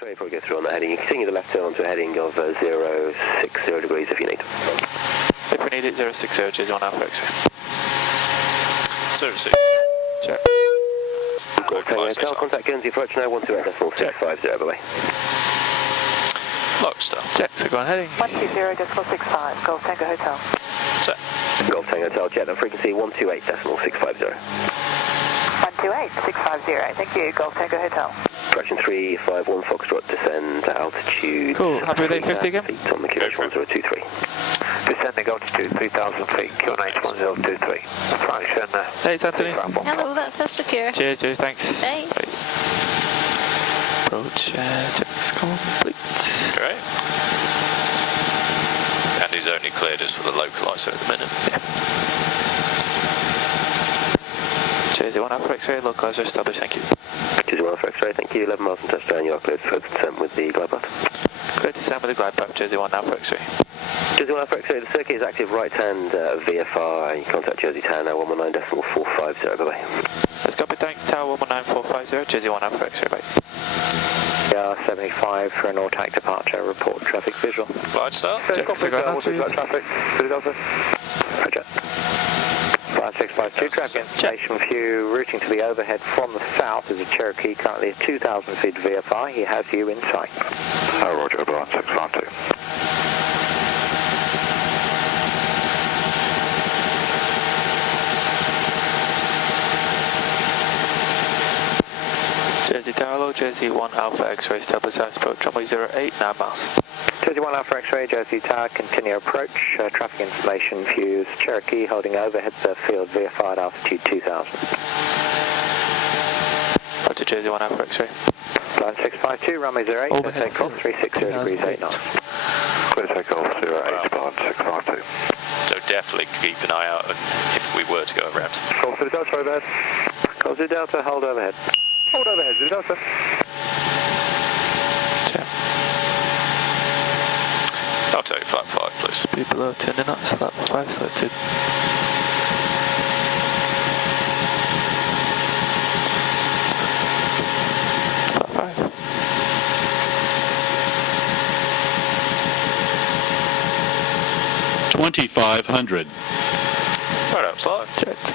X-ray, probably go through on that heading. You can continue the left turn onto a heading of 060 degrees if you need. If we need it, 060, Jersey 1 Alpha X-ray. 06. Check. Hotel, contact Guernsey approach now, 128.650, bye-bye. Lockstar. Check, so go on heading. 120.65, Golf Tango Hotel. Set. Golf Tango Hotel, jet on frequency 128.650. 128.650, thank you, Golf Tango Hotel. Correction 351 Foxtrot, descend to altitude. Cool, happy with 850 again? Feet on the QH 1023. Descending altitude 3,000 feet, QNH 1023. Approach and Hey, it's Anthony. Hello, that's us secure. Cheers, cheers, thanks. Hey. Bye. Approach, checks complete. Great. And he's only cleared us for the localizer at the minute. Yeah. Jersey 1 Alpha X-ray, localizer established, thank you. Jersey 1 Alpha X-ray, thank you. 11 miles and touchdown, you are cleared for descent with the glide path. Cleared to descend with the glide path, Jersey 1 Alpha X-ray. Jersey 1 Alpha X-ray, the circuit is active right-hand VFR. You contact Jersey Tower now, 119.450, bye-bye. Let's copy, thanks, Tower 119.450, Jersey 1 Alpha X-ray, bye. Yeah, 75 for an AUTAC departure, report traffic visual. Glide start. Check, so go on, cheers. Traffic, Roger. 5652, traffic information view, routing to the overhead from the south is a Cherokee, currently at 2,000 feet VFR, he has you in sight. Roger, 1652. Jersey Tower, hello, Jersey 1 Alpha X-ray, established ice approach, runway 08, 9 miles. Jersey 1 Alpha X-ray, Jersey Tower, continue approach, traffic information views, Cherokee holding overhead field VFR at altitude 2,000. Roger, Jersey 1 Alpha X-ray. Line 652, runway 08, Overhead take off, 360 degrees 8 knots. Clear takeoff 08, bar 652. So definitely keep an eye out if we were to go around. Call to the Delta overhead. Call to the Delta, hold overhead. Hold overhead, to the Delta. Check. I'll take flight 5, please. Speed below 10 knots, flight 5 selected. Flight 5. 2500. Right out, slide. Checked.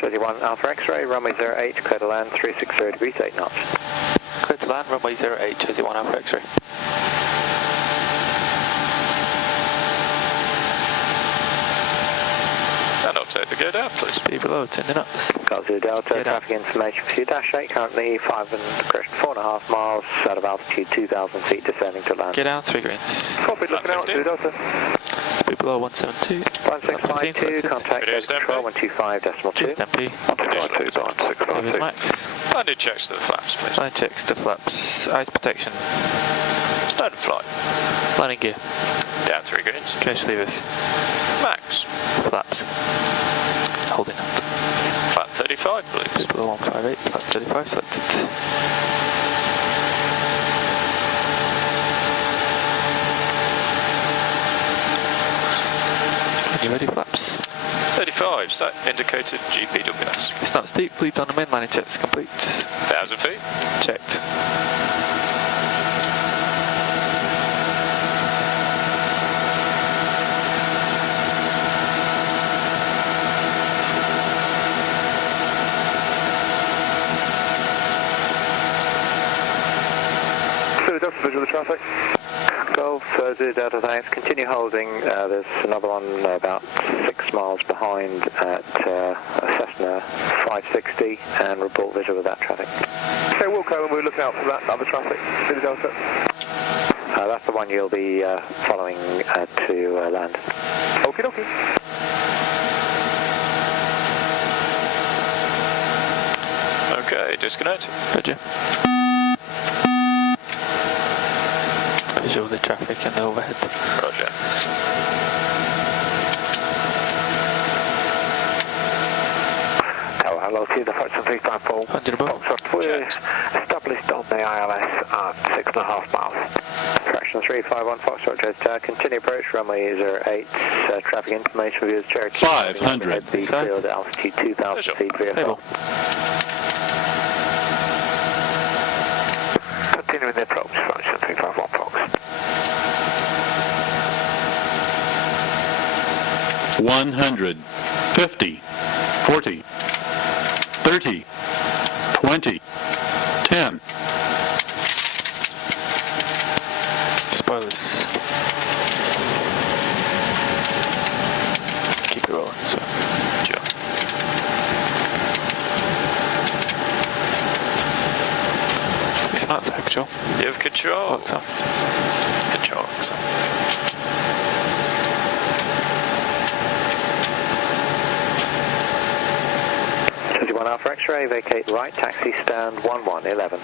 Jersey 1 Alpha X-ray, runway 08, clear to land, 360 degrees 8 knots. Clear to land, runway 08, Jersey 1 Alpha X-ray. And I'll take the gear down, please. Speed below 10 knots. Call to the Delta, Get out. traffic information for you, dash 8, currently 4.5 miles, out of altitude 2,000 feet, descending to land. Get down, 3 greens. Copy, looking out to the Delta. Speed below 172. 1652, contact Video air control 125.2. Just MP. 152, bar Here's 652. Max. Landing checks to the flaps, please. Line checks to flaps. Ice protection. Standard flight. Landing gear. Down 3 greens. Cash levers. Max. Flaps. Holding up. Flat 35, please. Speed below 158. Flat 35 selected. When you're ready, flaps. 35, set indicated GPWS. It's not steep, please on the main landing checks complete. 1,000 feet. Checked. To the Delta, visual the traffic. Golf, Zulu Delta, thanks. Continue holding. There's another one about 6 miles behind at Cessna 560 and report visual of that traffic. Okay, we'll go and we're looking out for that other traffic. Zulu Delta. That's the one you'll be following to land. Okie dokie. Okay, disconnect. Roger. Visual the traffic and the overhead. Roger. Tower, hello, to the Foxtrot 354. 100 above. Foxtrot, we're established list on the ILS at 6.5 miles. Fraction 351 Foxtrot Jersey Tower, continue approach, runway 08, traffic information viewers, Cherokee. 500. The field at altitude 2,000 feet, VFR. Continuing the approach, fraction 351 Fox. 100, 50, 40, 30, 20, 10. Spoilers. Keep it rolling, so. Sure. It's not actual. You have control. Locks off. Control. So. One Alpha X-ray, vacate right, taxi stand 1111.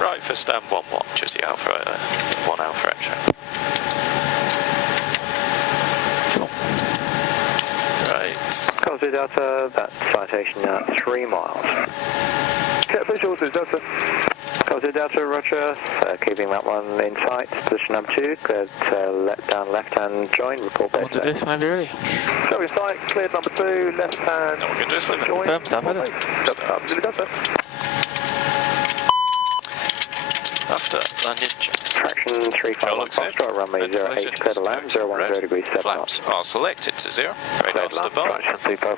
Right for stand 11, Jersey Alpha, 1 Alpha X-ray. Cool. Right. Cosby Delta, that citation now 3 miles. Jet visuals is Delta. Cosby Delta, roger, keeping that one in sight, position number 2, cleared let down left hand join, report We'll base. do this whenever you're ready. So in sight, cleared number 2, left hand No, we can just leave it. join. Firm stuff, isn't it? Delta. After landing. Fraction 351 Foxtrot, runway 08, clear to land, 010 degrees 7 knots. Flaps are selected to 0. Radar to bar.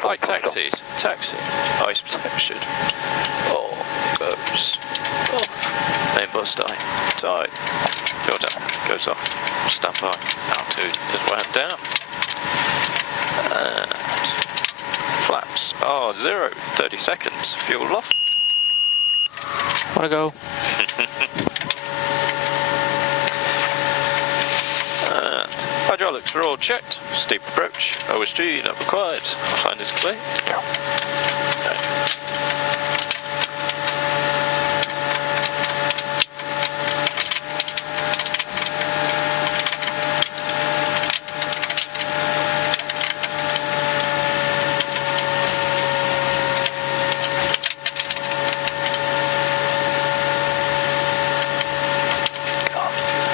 Light taxis. Taxi. Ice protection. Oh, goes. Oh, main bus die. Tight. Filter goes off. Stand by. Altitude is wound down. And flaps are 0. 30 seconds. Fuel off. Wanna go? Hydraulics are all checked. Steep approach. OSG not required. I'll find this clear.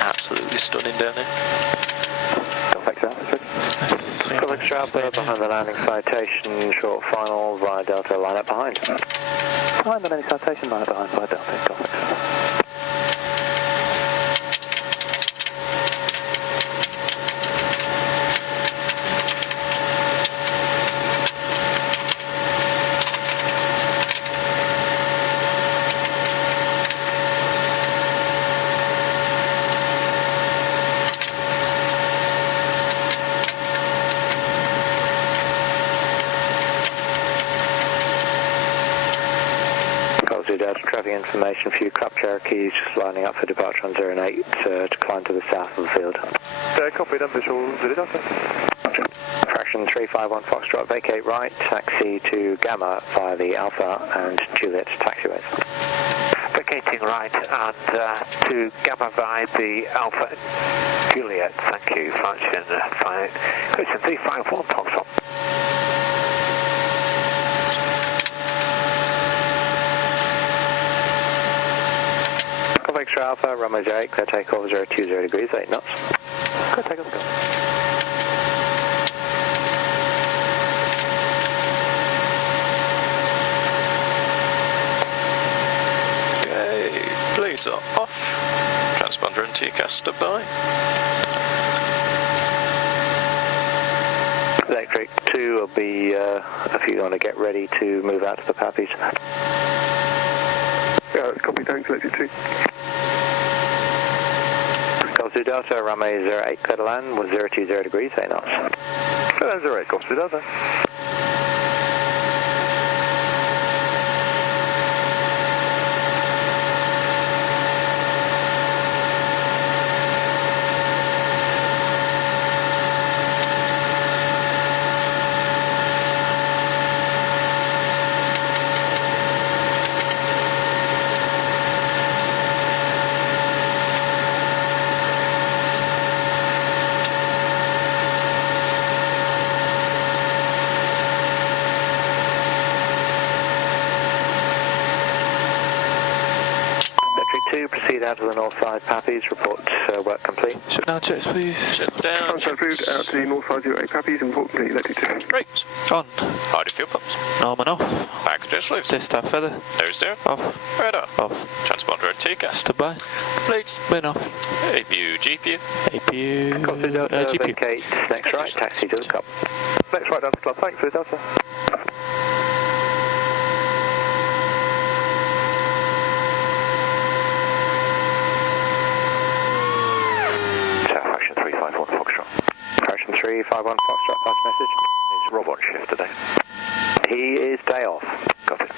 Absolutely stunning down there. Covered Strapper behind the landing citation, short final via Delta, line up behind. Behind the landing citation, line up behind via Delta, Covered. Traffic information, a few Club Cherokees just lining up for departure on 08 to climb to the south of the field. Copy, visual, Fraction 351 Foxtrot, vacate right, taxi to Gamma via the Alpha and Juliet taxiways. Vacating right and to Gamma via the Alpha and Juliet, thank you, fraction 351 Foxtrot. Extra Alpha, runway 08, clear takeoff 020 degrees, 8 knots. Clear takeoff, go. Okay, blades are off. Transponder and TCAS by. Electric 2 will be, if you want to get ready to move out to the Pappies. Yeah, copy, thanks, Electric 2. Golf Delta, runway 08, clear to land with 020 degrees, 8 knots. Clear land 08, Golf Delta. 2, proceed out of the north side, Pappies, report work complete. Shut down checks, please. Shut down. Transfer approved out to the north side 08 Pappies and report complete, let it do. Great. On. Hard fuel pumps. Norm and off. Packages loose. Distaff feather. Nose down. Off. Radar. Off. Transponder and TCAS. Standby. Plates. Main off. APU, GPU. APU. Copy Delta, GPU. vacate, next right, taxi to the club. Next right down to club, thanks for Delta. Faction 351 Foxtrot. Fraction 351 Foxtrot, last message. Is Rob on shift today? He is day off. Got it.